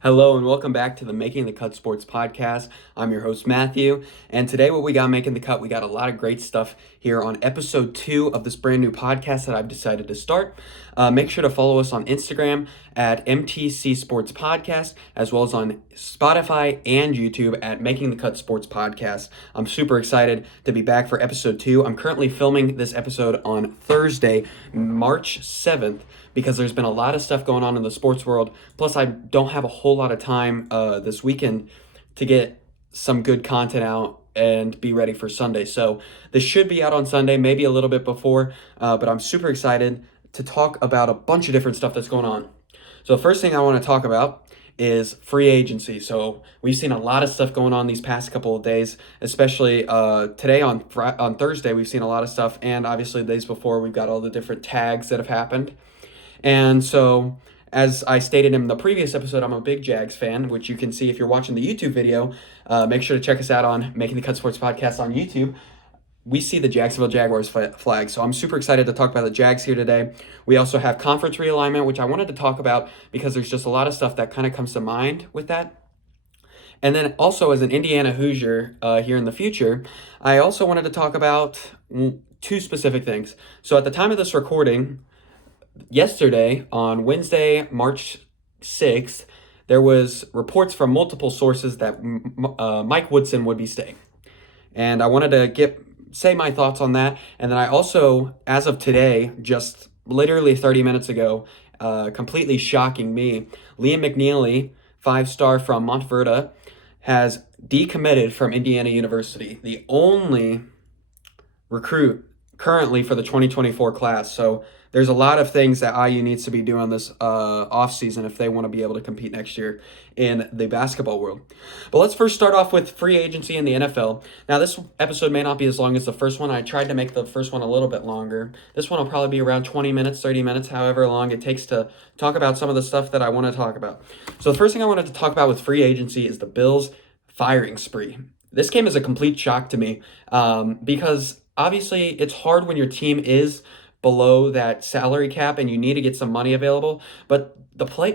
Hello and welcome back to the Making the Cut Sports Podcast. I'm your host, Matthew, and today what we got making the cut, we got a lot of great stuff here on episode 2 of this brand new podcast that I've decided to start. Make sure to follow us on Instagram at MTC Sports Podcast, as well as on Spotify and YouTube at Making the Cut Sports Podcast. I'm super excited to be back for episode 2. I'm currently filming this episode on Thursday, March 7th, because there's been a lot of stuff going on in the sports world. Plus, I don't have a whole lot of time this weekend to get some good content out and be ready for Sunday. So this should be out on Sunday, maybe a little bit before, but I'm super excited to talk about a bunch of different stuff that's going on. So the first thing I want to talk about is free agency. So we've seen a lot of stuff going on these past couple of days, especially today on Thursday, we've seen a lot of stuff. And obviously the days before, we've got all the different tags that have happened. And so, as I stated in the previous episode, I'm a big Jags fan, which you can see if you're watching the YouTube video. Make sure to check us out on Making the Cut Sports Podcast on YouTube. We see the Jacksonville Jaguars flag, so I'm super excited to talk about the Jags here today. We also have conference realignment, which I wanted to talk about because there's just a lot of stuff that kind of comes to mind with that. And then also as an Indiana Hoosier here in the future, I also wanted to talk about two specific things. So at the time of this recording, yesterday, on Wednesday, March 6th, there was reports from multiple sources that Mike Woodson would be staying. And I wanted to say my thoughts on that. And then I also, as of today, just literally 30 minutes ago, completely shocking me, Liam McNeely, 5-star from Monteverdi, has decommitted from Indiana University, the only recruit currently for the 2024 class. So there's a lot of things that IU needs to be doing this offseason if they want to be able to compete next year in the basketball world. But let's first start off with free agency in the NFL. Now, this episode may not be as long as the first one. I tried to make the first one a little bit longer. This one will probably be around 20 minutes, 30 minutes, however long it takes to talk about some of the stuff that I want to talk about. So the first thing I wanted to talk about with free agency is the Bills' firing spree. This came as a complete shock to me because obviously it's hard when your team is below that salary cap and you need to get some money available, but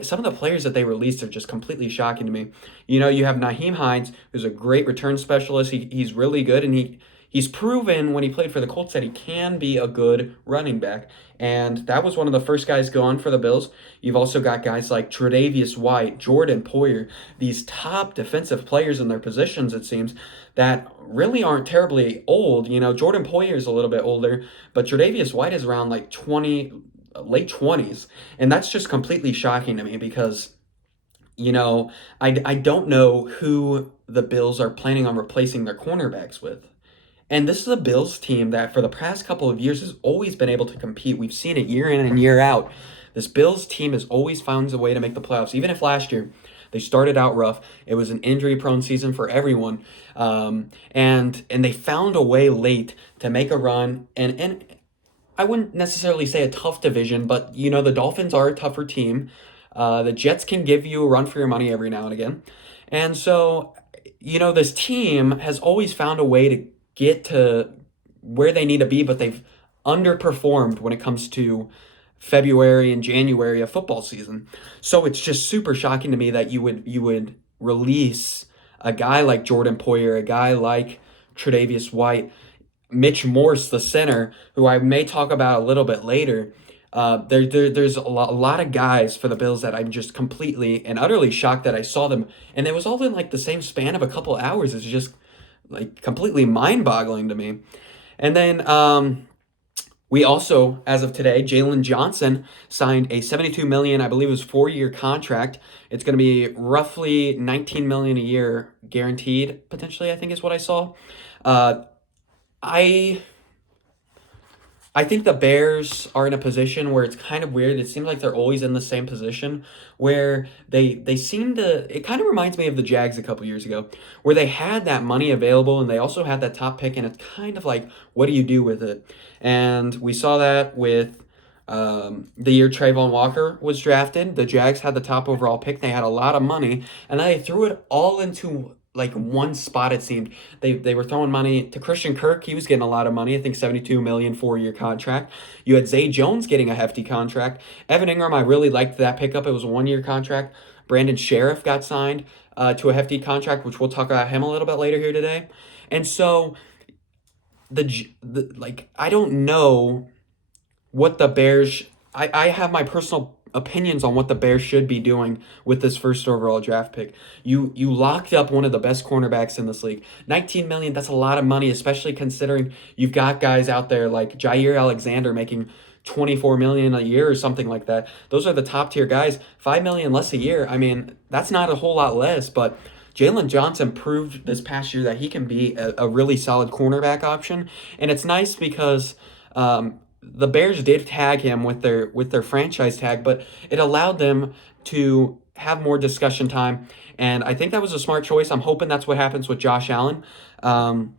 some of the players that they released are just completely shocking to me. You know, you have Nyheim Hines, who's a great return specialist. He's really good, and he's proven when he played for the Colts that he can be a good running back, and that was one of the first guys gone for the Bills. You've also got guys like Tre'Davious White, Jordan Poyer, these top defensive players in their positions, it seems, that really aren't terribly old. You know, Jordan Poyer is a little bit older, but Tre'Davious White is around like late 20s. And that's just completely shocking to me because, you know, I don't know who the Bills are planning on replacing their cornerbacks with. And this is a Bills team that for the past couple of years has always been able to compete. We've seen it year in and year out. This Bills team has always found a way to make the playoffs, even if last year they started out rough. It was an injury-prone season for everyone, and they found a way late to make a run. And I wouldn't necessarily say a tough division, but you know the Dolphins are a tougher team. The Jets can give you a run for your money every now and again, and so you know this team has always found a way to get to where they need to be, but they've underperformed when it comes to February and January of football season. So it's just super shocking to me that you would release a guy like Jordan Poyer, a guy like Tre'Davious White, Mitch Morse, the center, who I may talk about a little bit later. There's a lot of guys for the Bills that I'm just completely and utterly shocked that I saw them, and it was all in like the same span of a couple hours. It's just like completely mind-boggling to me. And then we also, as of today, Jalen Johnson signed a $72 million, I believe it was 4-year contract. It's going to be roughly $19 million a year guaranteed, potentially, I think is what I saw. I think the Bears are in a position where it's kind of weird. It seems like they're always in the same position where they seem to, it kind of reminds me of the Jags a couple years ago, where they had that money available and they also had that top pick, and it's kind of like, what do you do with it? And we saw that with the year Trayvon Walker was drafted. The Jags had the top overall pick. They had a lot of money, and then they threw it all into like one spot it seemed. They were throwing money to Christian Kirk. He was getting a lot of money. I think 72 million 4-year contract. You had Zay Jones getting a hefty contract. Evan Ingram, I really liked that pickup. It was a 1-year contract. Brandon Sheriff got signed to a hefty contract, which we'll talk about him a little bit later here today. And so I don't know what the Bears. I have my personal opinions on what the Bears should be doing with this first overall draft pick. You locked up one of the best cornerbacks in this league. 19 million, that's a lot of money, especially considering you've got guys out there like Jair Alexander making 24 million a year or something like that. Those are the top tier guys. 5 million less a year. I mean, that's not a whole lot less, but Jalen Johnson proved this past year that he can be a really solid cornerback option. And it's nice because the Bears did tag him with their franchise tag, but it allowed them to have more discussion time. And I think that was a smart choice. I'm hoping that's what happens with Josh Allen. And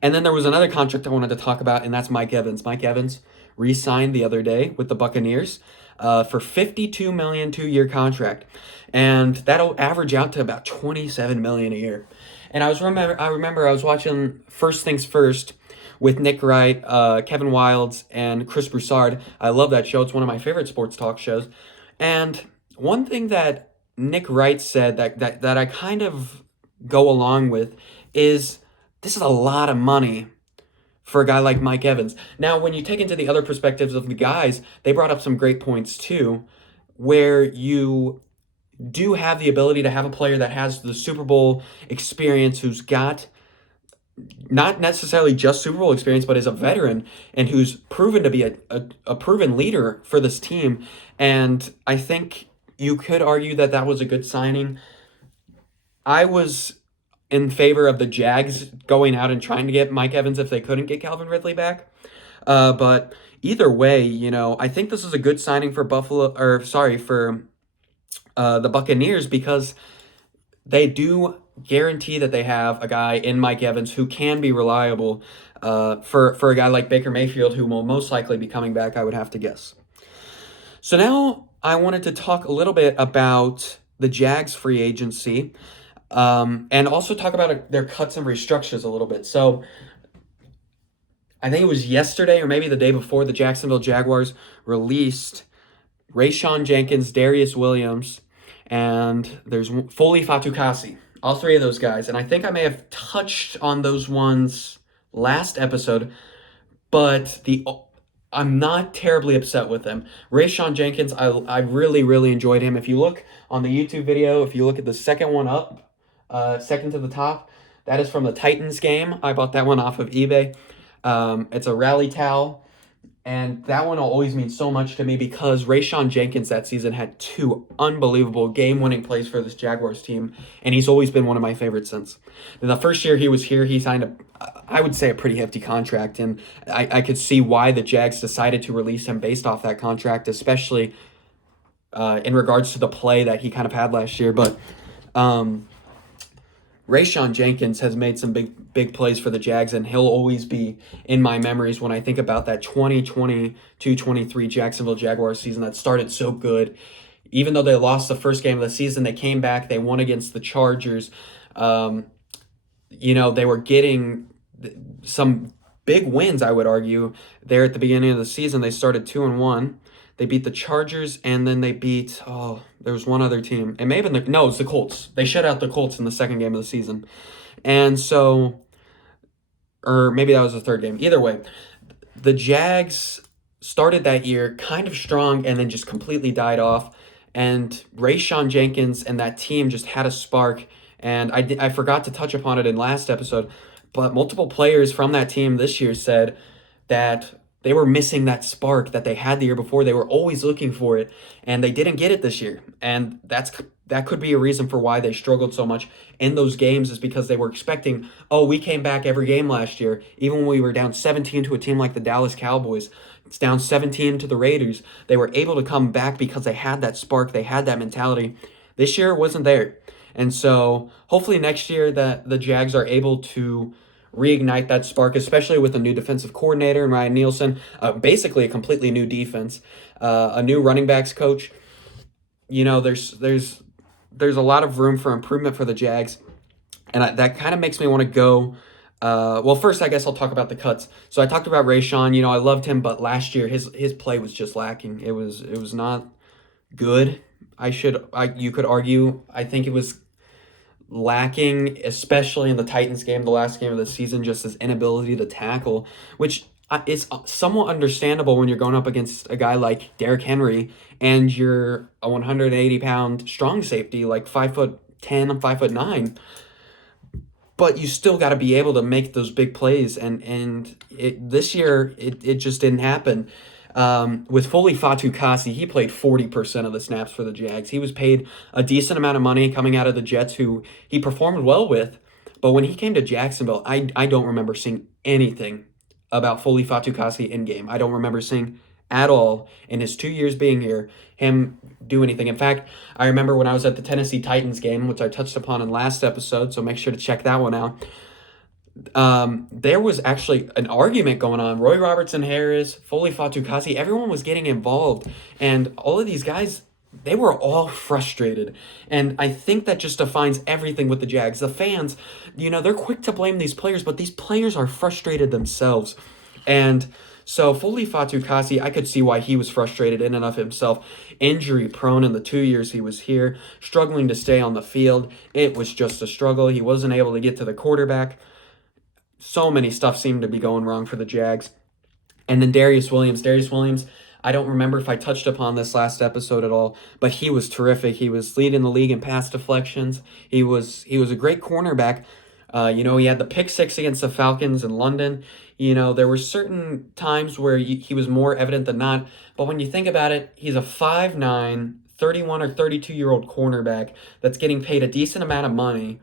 then there was another contract I wanted to talk about, and that's Mike Evans. Mike Evans re-signed the other day with the Buccaneers for $52 million 2-year contract. And that'll average out to about $27 million a year. And I remember I was watching First Things First with Nick Wright, Kevin Wildes, and Chris Broussard. I love that show. It's one of my favorite sports talk shows. And one thing that Nick Wright said that I kind of go along with is this is a lot of money for a guy like Mike Evans. Now, when you take into the other perspectives of the guys, they brought up some great points too, where you do have the ability to have a player that has the Super Bowl experience, who's got not necessarily just Super Bowl experience, but is a veteran and who's proven to be a proven leader for this team. And I think you could argue that was a good signing. I was in favor of the Jags going out and trying to get Mike Evans if they couldn't get Calvin Ridley back. But either way, I think this is a good signing for the Buccaneers, because they do guarantee that they have a guy in Mike Evans who can be reliable for a guy like Baker Mayfield, who will most likely be coming back, I would have to guess. So now I wanted to talk a little bit about the Jags free agency and also talk about their cuts and restructures a little bit. So I think it was yesterday or maybe the day before, the Jacksonville Jaguars released Rayshon Jenkins, Darius Williams, and there's Foley Fatukasi. All three of those guys. And I think I may have touched on those ones last episode, but I'm not terribly upset with them. Rayshon Jenkins, I really, really enjoyed him. If you look on the YouTube video, if you look at the second one up, second to the top, that is from the Titans game. I bought that one off of eBay. It's a rally towel. And that one will always mean so much to me because Rayshon Jenkins that season had 2 unbelievable game-winning plays for this Jaguars team, and he's always been one of my favorites since. In the first year he was here, he signed I would say a pretty hefty contract, and I could see why the Jags decided to release him based off that contract, especially in regards to the play that he kind of had last year. But Rayshon Jenkins has made some big plays for the Jags, and he'll always be in my memories when I think about that 2022-23 Jacksonville Jaguars season that started so good. Even though they lost the first game of the season, they came back, they won against the Chargers. They were getting some big wins, I would argue. There at the beginning of the season, they started 2-1. They beat the Chargers, and then they beat, there was one other team. It may have been it was the Colts. They shut out the Colts in the second game of the season. And so, or maybe that was the third game. Either way, the Jags started that year kind of strong and then just completely died off. And Rayshon Jenkins and that team just had a spark. And I forgot to touch upon it in last episode, but multiple players from that team this year said that they were missing that spark that they had the year before. They were always looking for it, and they didn't get it this year. And that could be a reason for why they struggled so much in those games, is because they were expecting, we came back every game last year. Even when we were down 17 to a team like the Dallas Cowboys, it's down 17 to the Raiders. They were able to come back because they had that spark. They had that mentality. This year it wasn't there. And so hopefully next year that the Jags are able to reignite that spark, especially with a new defensive coordinator and Ryan Nielsen, basically a completely new defense, a new running backs coach. There's a lot of room for improvement for the Jags. And that kind of makes me want to go. Well, first, I guess I'll talk about the cuts. So I talked about Rayshawn. I loved him, but last year his play was just lacking. It was not good. You could argue. I think it was lacking, especially in the Titans game, the last game of the season, just his inability to tackle, which is somewhat understandable when you're going up against a guy like Derrick Henry and you're a 180-pound strong safety, like 5'10", 5'9". But you still got to be able to make those big plays, and this year it just didn't happen. With Foley Fatukasi, he played 40% of the snaps for the Jags. He was paid a decent amount of money coming out of the Jets, who he performed well with. But when he came to Jacksonville, I don't remember seeing anything about Foley Fatukasi in game. I don't remember seeing at all in his 2 years being here him do anything. In fact, I remember when I was at the Tennessee Titans game, which I touched upon in last episode, so make sure to check that one out. There was actually an argument going on. Roy Robertson Harris, Foley Fatukasi, everyone was getting involved. And all of these guys, they were all frustrated. And I think that just defines everything with the Jags. The fans, they're quick to blame these players, but these players are frustrated themselves. And so Foley Fatukasi, I could see why he was frustrated in and of himself. Injury prone in the 2 years he was here, struggling to stay on the field. It was just a struggle. He wasn't able to get to the quarterback. So many stuff seemed to be going wrong for the Jags. And then Darius Williams, I don't remember if I touched upon this last episode at all, but he was terrific. He was leading the league in pass deflections. He was a great cornerback. He had the pick six against the Falcons in London. There were certain times where he was more evident than not. But when you think about it, he's a 5'9", 31 or 32-year-old cornerback that's getting paid a decent amount of money.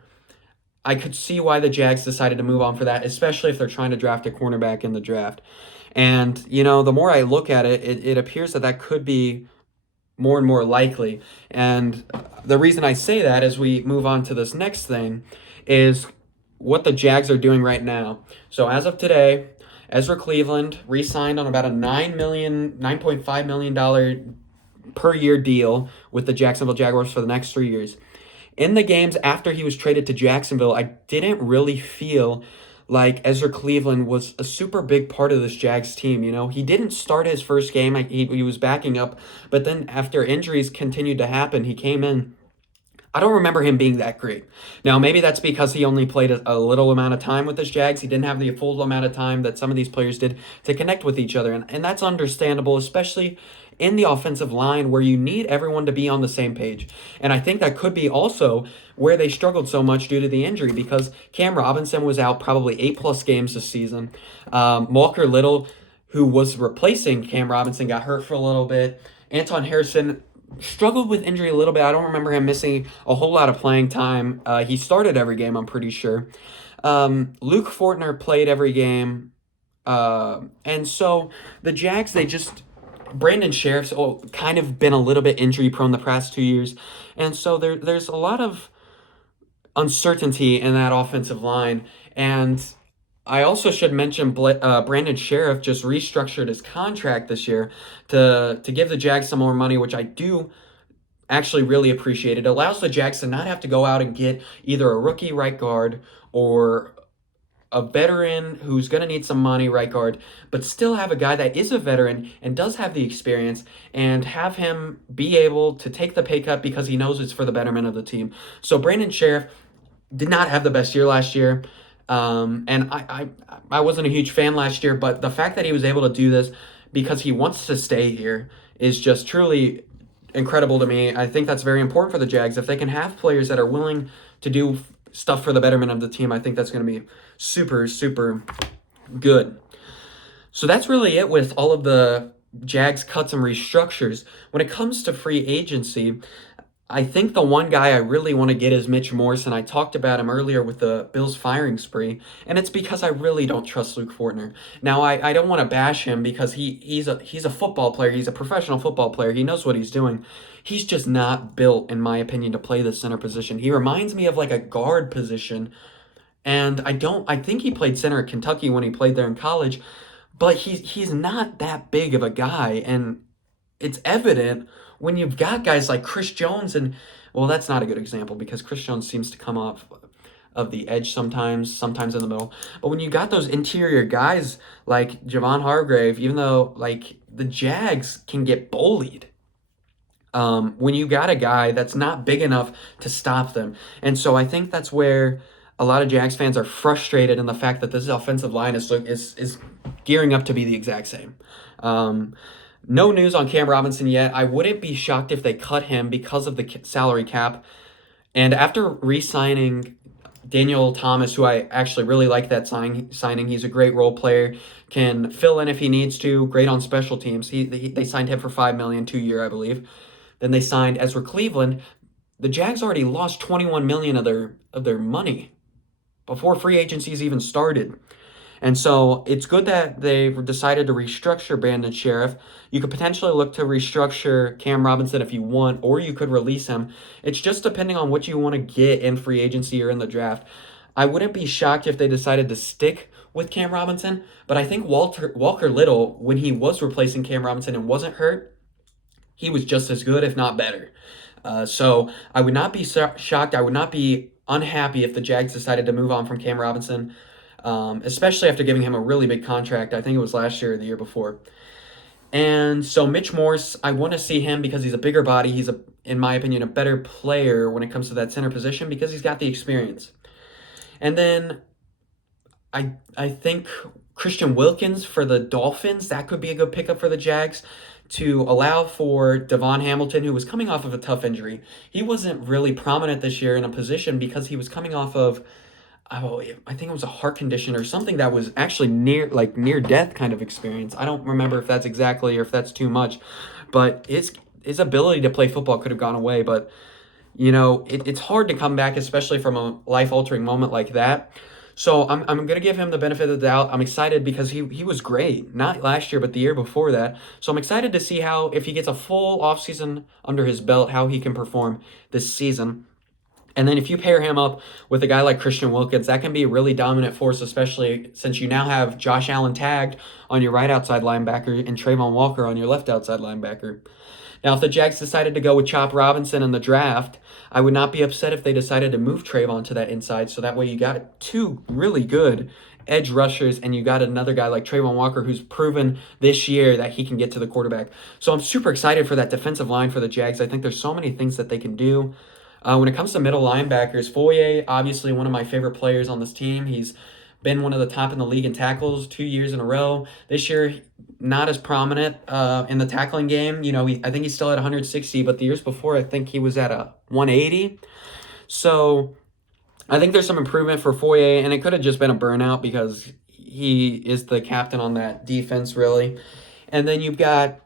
I could see why the Jags decided to move on for that, especially if they're trying to draft a cornerback in the draft. And, the more I look at it, it appears that could be more and more likely. And the reason I say that as we move on to this next thing is what the Jags are doing right now. So as of today, Ezra Cleveland re-signed on about a $9.5 million per year deal with the Jacksonville Jaguars for the next 3 years. In the games after he was traded to Jacksonville, I didn't really feel like Ezra Cleveland was a super big part of this Jags team. He didn't start his first game. He was backing up, but then after injuries continued to happen, he came in. I don't remember him being that great. Now, maybe that's because he only played a little amount of time with this Jags. He didn't have the full amount of time that some of these players did to connect with each other, and that's understandable, especially in the offensive line where you need everyone to be on the same page. And I think that could be also where they struggled so much due to the injury, because Cam Robinson was out probably 8+ games this season. Walker Little, who was replacing Cam Robinson, got hurt for a little bit. Anton Harrison struggled with injury a little bit. I don't remember him missing a whole lot of playing time. He started every game, I'm pretty sure. Luke Fortner played every game. And so the Jags, Brandon Sheriff's kind of been a little bit injury prone the past 2 years. And so there's a lot of uncertainty in that offensive line. And I also should mention Brandon Sheriff just restructured his contract this year to give the Jags some more money, which I do actually really appreciate. It allows the Jags to not have to go out and get either a rookie right guard or a veteran who's going to need some money right guard, but still have a guy that is a veteran and does have the experience, and have him be able to take the pay cut because he knows it's for the betterment of the team. So Brandon Sheriff did not have the best year last year. And I wasn't a huge fan last year, but the fact that he was able to do this because he wants to stay here is just truly incredible to me. I think that's very important for the Jags. If they can have players that are willing to do stuff for the betterment of the team, I think that's going to be super, super good. So that's really it with all of the Jags cuts and restructures. When it comes to free agency, I think the one guy I really want to get is Mitch Morse, and I talked about him earlier with the Bills firing spree, and it's because I really don't trust Luke Fortner. Now, I don't want to bash him because he's a football player. He's a professional football player. He knows what he's doing. He's just not built, in my opinion, to play the center position. He reminds me of like a guard position, and I think he played center at Kentucky when he played there in college, but he's not that big of a guy, and it's evident when you've got guys like Chris Jones, and, well, that's not a good example because Chris Jones seems to come off of the edge sometimes in the middle. But when you got those interior guys like Javon Hargrave, even though like the Jags can get bullied, when you got a guy that's not big enough to stop them. And so I think that's where a lot of Jags fans are frustrated in the fact that this offensive line is gearing up to be the exact same. No news on Cam Robinson yet. I wouldn't be shocked if they cut him because of the salary cap. And after re-signing Daniel Thomas, who I actually really like that signing, he's a great role player, can fill in if he needs to, great on special teams. They signed him for $5 million, 2-year, I believe. Then they signed Ezra Cleveland. The Jags already lost $21 million of their money before free agencies even started. And so it's good that they've decided to restructure Brandon Sheriff. You could potentially look to restructure Cam Robinson if you want, or you could release him. It's just depending on what you want to get in free agency or in the draft. I wouldn't be shocked if they decided to stick with Cam Robinson, but I think Walker Little, when he was replacing Cam Robinson and wasn't hurt, he was just as good, if not better. So I would not be shocked. I would not be unhappy if the Jags decided to move on from Cam Robinson. Especially after giving him a really big contract. I think it was last year or the year before. And so Mitch Morse, I want to see him because he's a bigger body. He's, in my opinion, a better player when it comes to that center position because he's got the experience. And then I think Christian Wilkins for the Dolphins, that could be a good pickup for the Jags to allow for Devon Hamilton, who was coming off of a tough injury. He wasn't really prominent this year in a position because he was coming off of I think it was a heart condition or something that was actually near death kind of experience. I don't remember if that's exactly or if that's too much, but his ability to play football could have gone away. But it's hard to come back, especially from a life-altering moment like that. So I'm gonna give him the benefit of the doubt. I'm excited because he was great, not last year but the year before that. So I'm excited to see how, if he gets a full offseason under his belt, how he can perform this season. And then if you pair him up with a guy like Christian Wilkins, that can be a really dominant force, especially since you now have Josh Allen tagged on your right outside linebacker and Trayvon Walker on your left outside linebacker. Now, if the Jags decided to go with Chop Robinson in the draft, I would not be upset if they decided to move Trayvon to that inside, so that way you got two really good edge rushers, and you got another guy like Trayvon Walker who's proven this year that he can get to the quarterback. So I'm super excited for that defensive line for the Jags. I think there's so many things that they can do. When it comes to middle linebackers, Foye, obviously one of my favorite players on this team. He's been one of the top in the league in tackles 2 years in a row. This year, not as prominent in the tackling game. I think he's still at 160, but the years before, I think he was at a 180. So I think there's some improvement for Foye, and it could have just been a burnout because he is the captain on that defense, really. And then you've got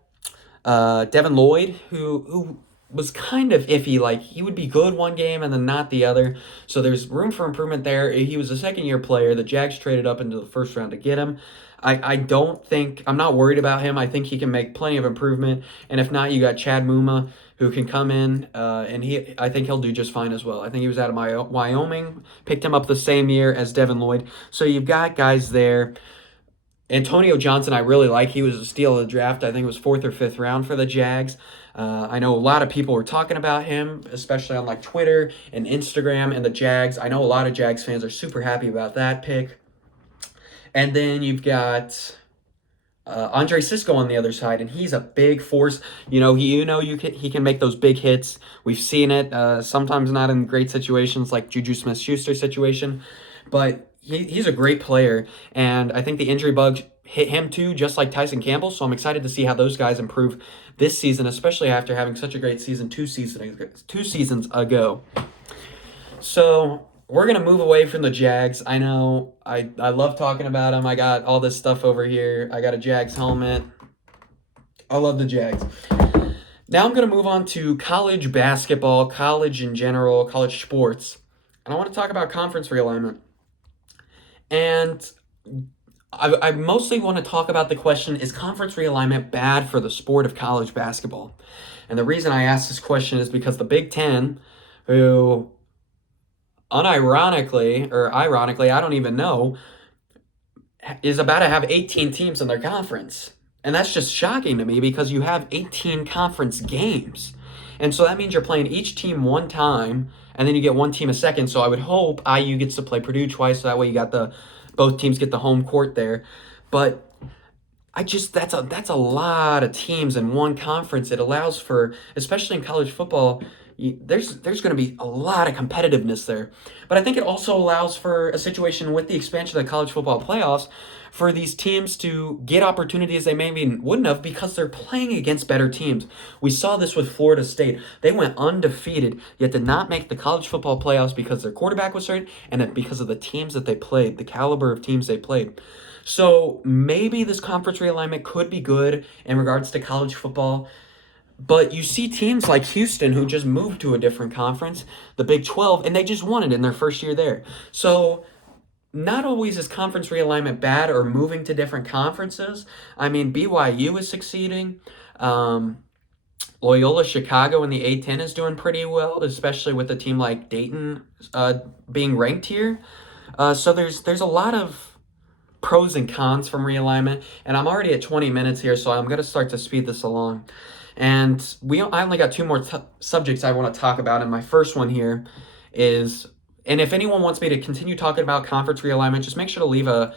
Devin Lloyd, who was kind of iffy. Like, he would be good one game and then not the other. So there's room for improvement there. He was a second-year player. The Jags traded up into the first round to get him. I'm not worried about him. I think he can make plenty of improvement. And if not, you got Chad Muma, who can come in, and I think he'll do just fine as well. I think he was out of Wyoming, picked him up the same year as Devin Lloyd. So you've got guys there. Antonio Johnson, I really like. He was a steal of the draft. I think it was 4th or 5th round for the Jags. I know a lot of people were talking about him, especially on like Twitter and Instagram and the Jags. I know a lot of Jags fans are super happy about that pick. And then you've got Andre Sisco on the other side, and he's a big force. He can make those big hits. We've seen it, sometimes not in great situations like Juju Smith-Schuster's situation, but he's a great player, and I think the injury bug hit him too, just like Tyson Campbell, so I'm excited to see how those guys improve this season, especially after having such a great season two seasons ago. So we're going to move away from the Jags. I know I love talking about them. I got all this stuff over here. I got a Jags helmet. I love the Jags. Now I'm going to move on to college basketball, college in general, college sports. And I want to talk about conference realignment. And I mostly want to talk about the question, is conference realignment bad for the sport of college basketball? And the reason I ask this question is because the Big Ten, who unironically, or ironically, I don't even know, is about to have 18 teams in their conference. And that's just shocking to me because you have 18 conference games. And so that means you're playing each team one time, and then you get one team a second. So I would hope IU gets to play Purdue twice, so that way you got both teams get the home court there. But that's a lot of teams in one conference. It allows for, especially in college football, there's going to be a lot of competitiveness there. But I think it also allows for a situation with the expansion of the college football playoffs for these teams to get opportunities they maybe wouldn't have because they're playing against better teams. We saw this with Florida State. They went undefeated, yet did not make the college football playoffs because their quarterback was hurt and because of the teams that they played, the caliber of teams they played. So maybe this conference realignment could be good in regards to college football. But you see teams like Houston who just moved to a different conference, the Big 12, and they just won it in their first year there. So not always is conference realignment bad or moving to different conferences. I mean, BYU is succeeding. Loyola Chicago in the A-10 is doing pretty well, especially with a team like Dayton being ranked here. So there's a lot of pros and cons from realignment, and I'm already at 20 minutes here, so I'm going to start to speed this along. And I only got two more subjects I want to talk about, and my first one here is, and if anyone wants me to continue talking about conference realignment, just make sure to leave a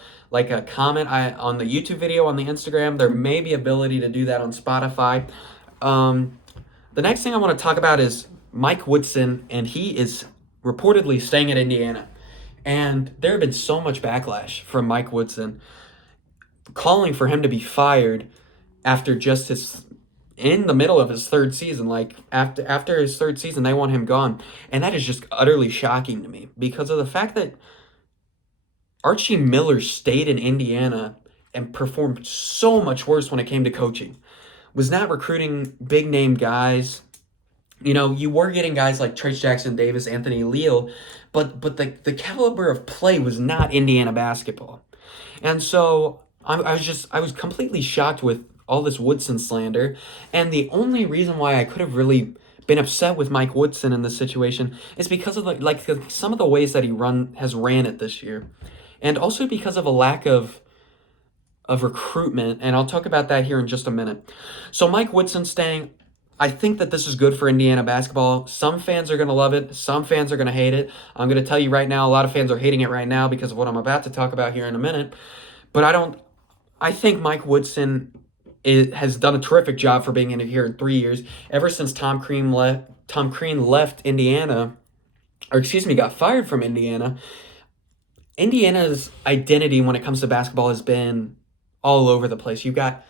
comment on the YouTube video, on the Instagram. There may be ability to do that on Spotify. The next thing I want to talk about is Mike Woodson, and he is reportedly staying at Indiana. And there have been so much backlash from Mike Woodson calling for him to be fired after just in the middle of his third season. Like after his third season, they want him gone. And that is just utterly shocking to me because of the fact that Archie Miller stayed in Indiana and performed so much worse when it came to coaching. Was not recruiting big name guys. You know, you were getting guys like Trace Jackson Davis, Anthony Leal, but the caliber of play was not Indiana basketball. And so I was completely shocked with all this Woodson slander. And the only reason why I could have really been upset with Mike Woodson in this situation is because of some of the ways that he has ran it this year. And also because of a lack of recruitment, and I'll talk about that here in just a minute. So Mike Woodson staying, I think that this is good for Indiana basketball. Some fans are going to love it. Some fans are going to hate it. I'm going to tell you right now, a lot of fans are hating it right now because of what I'm about to talk about here in a minute. But I think Mike Woodson has done a terrific job for being in here in 3 years. Ever since Tom Crean left Indiana, got fired from Indiana, Indiana's identity when it comes to basketball has been all over the place. You've got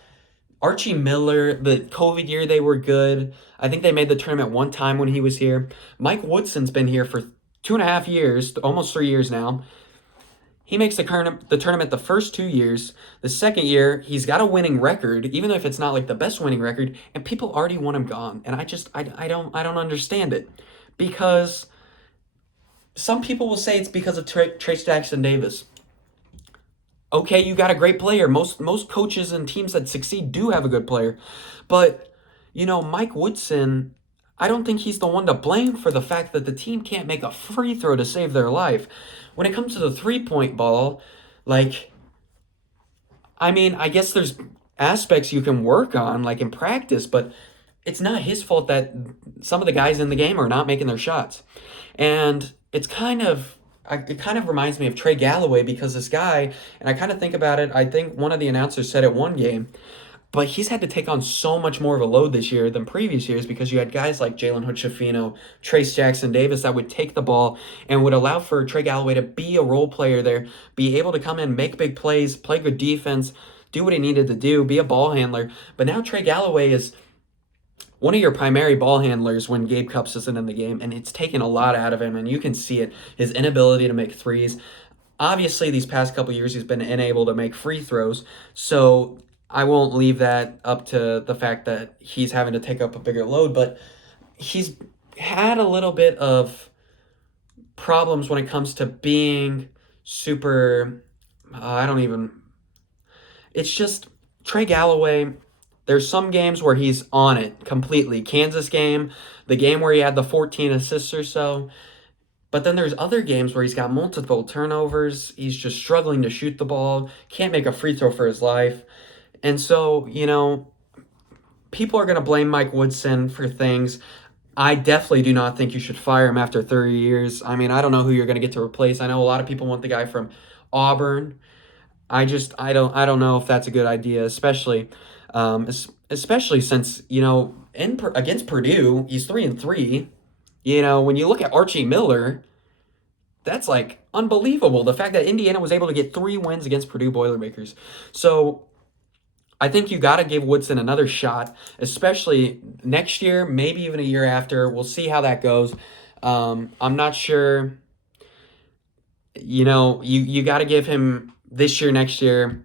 Archie Miller, the COVID year, they were good. I think they made the tournament one time when he was here. Mike Woodson's been here for 2.5 years, almost 3 years now. He makes the tournament the first 2 years. The second year, he's got a winning record, even if it's not like the best winning record, and people already want him gone. And I don't understand it. Because some people will say it's because of Trace Jackson Davis. Okay, you got a great player. Most coaches and teams that succeed do have a good player. But, Mike Woodson, I don't think he's the one to blame for the fact that the team can't make a free throw to save their life. When it comes to the three-point ball, I guess there's aspects you can work on, like in practice, but it's not his fault that some of the guys in the game are not making their shots. And it kind of reminds me of Trey Galloway because this guy, and I kind of think about it, I think one of the announcers said it one game, but he's had to take on so much more of a load this year than previous years because you had guys like Jalen Hood-Schifino, Trace Jackson Davis that would take the ball and would allow for Trey Galloway to be a role player there, be able to come in, make big plays, play good defense, do what he needed to do, be a ball handler. But now Trey Galloway is one of your primary ball handlers when Gabe Cupps isn't in the game, and it's taken a lot out of him, and you can see it, his inability to make threes. Obviously, these past couple years, he's been unable to make free throws, so I won't leave that up to the fact that he's having to take up a bigger load, but he's had a little bit of problems when it comes to being super, it's just Trey Galloway. There's some games where he's on it completely. Kansas game, the game where he had the 14 assists or so. But then there's other games where he's got multiple turnovers. He's just struggling to shoot the ball. Can't make a free throw for his life. And so, people are going to blame Mike Woodson for things. I definitely do not think you should fire him after 30 years. I mean, I don't know who you're going to get to replace. I know a lot of people want the guy from Auburn. I don't know if that's a good idea, especially since, against Purdue, he's 3-3. When you look at Archie Miller, that's like unbelievable. The fact that Indiana was able to get 3 wins against Purdue Boilermakers. So I think you got to give Woodson another shot, especially next year, maybe even a year after. We'll see how that goes. I'm not sure. You got to give him this year, next year,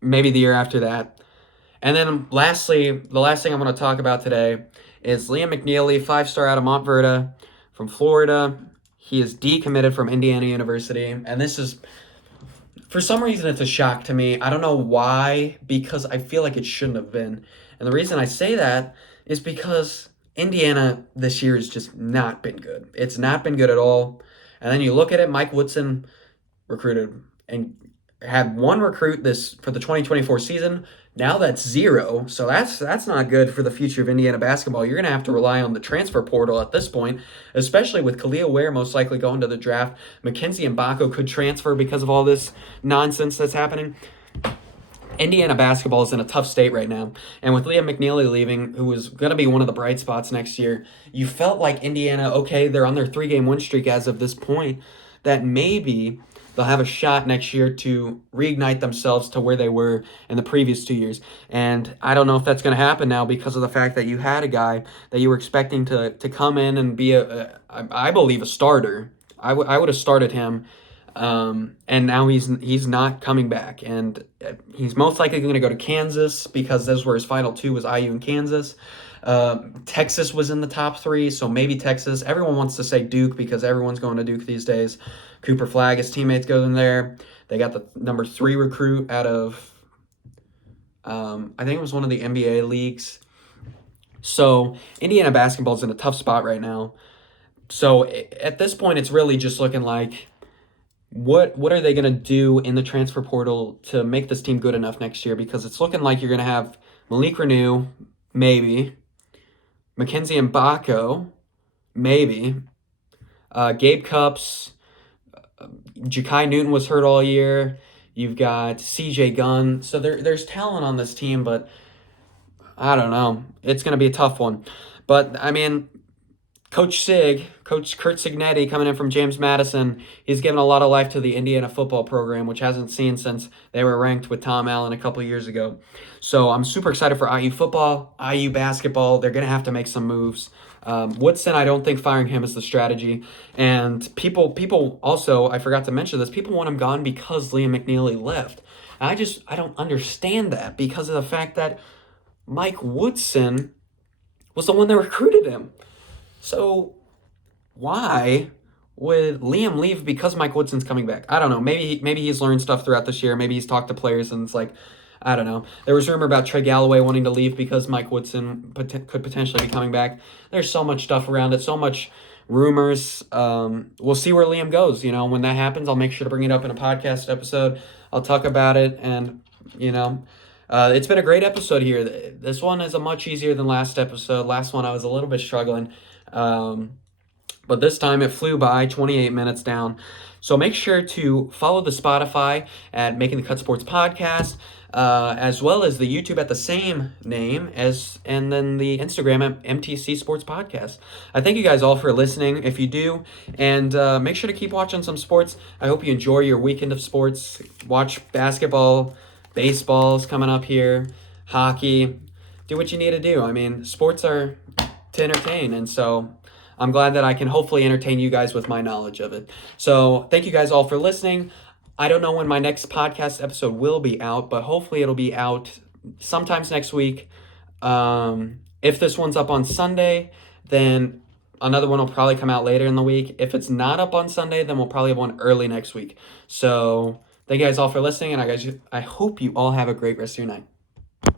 maybe the year after that. And then lastly, the last thing I'm going to talk about today is Liam McNeely, 5-star out of Montverde from Florida. He is decommitted from Indiana University. And this is, for some reason, it's a shock to me. I don't know why, because I feel like it shouldn't have been. And the reason I say that is because Indiana this year has just not been good. It's not been good at all. And then you look at it, Mike Woodson recruited and had 1 recruit this for the 2024 season. Now that's 0. So that's not good for the future of Indiana basketball. You're going to have to rely on the transfer portal at this point, especially with Khalil Ware most likely going to the draft. Mackenzie Mbako could transfer because of all this nonsense that's happening. Indiana basketball is in a tough state right now. And with Liam McNeely leaving, who is going to be one of the bright spots next year, you felt like Indiana, okay, they're on their 3-game win streak as of this point, that maybe they'll have a shot next year to reignite themselves to where they were in the previous 2 years. And I don't know if that's going to happen now because of the fact that you had a guy that you were expecting to come in and be, I believe, a starter. I would have started him. And now he's not coming back. And he's most likely going to go to Kansas because those were his final 2 was IU and Kansas. Texas was in the top 3, so maybe Texas. Everyone wants to say Duke because everyone's going to Duke these days. Cooper Flagg, his teammates, go in there. They got the number 3 recruit out of, I think it was one of the NBA leagues. So Indiana basketball is in a tough spot right now. So at this point, it's really just looking like, what are they going to do in the transfer portal to make this team good enough next year? Because it's looking like you're going to have Malik Renew, maybe. Mackenzie Mbako, maybe. Gabe Cupps. Ja'Kai Newton was hurt all year. You've got CJ Gunn. So there's talent on this team, but I don't know. It's going to be a tough one. But, I mean, Coach Kurt Signetti coming in from James Madison, he's given a lot of life to the Indiana football program, which hasn't seen since they were ranked with Tom Allen a couple of years ago. So I'm super excited for IU football, IU basketball. They're going to have to make some moves. Woodson, I don't think firing him is the strategy. And people also, I forgot to mention this, people want him gone because Liam McNeely left. And I don't understand that because of the fact that Mike Woodson was the one that recruited him. So why would Liam leave because Mike Woodson's coming back? I don't know. Maybe he's learned stuff throughout this year. Maybe he's talked to players and it's like, I don't know. There was rumor about Trey Galloway wanting to leave because Mike Woodson could potentially be coming back. There's so much stuff around it, so much rumors. We'll see where Liam goes. When that happens, I'll make sure to bring it up in a podcast episode. I'll talk about it, and it's been a great episode here. This one is a much easier than last episode. Last one I was a little bit struggling. But this time it flew by, 28 minutes down. So make sure to follow the Spotify at Making the Cut Sports Podcast, as well as the YouTube at the same name, and then the Instagram at MTC Sports Podcast. I thank you guys all for listening, if you do, and make sure to keep watching some sports. I hope you enjoy your weekend of sports. Watch basketball, baseball's coming up here, hockey. Do what you need to do. I mean, sports are to entertain, and so I'm glad that I can hopefully entertain you guys with my knowledge of it. So thank you guys all for listening. I don't know when my next podcast episode will be out, but hopefully it'll be out sometimes next week. If this one's up on Sunday, then another one will probably come out later in the week. If it's not up on Sunday, then we'll probably have one early next week. So thank you guys all for listening, and I hope you all have a great rest of your night.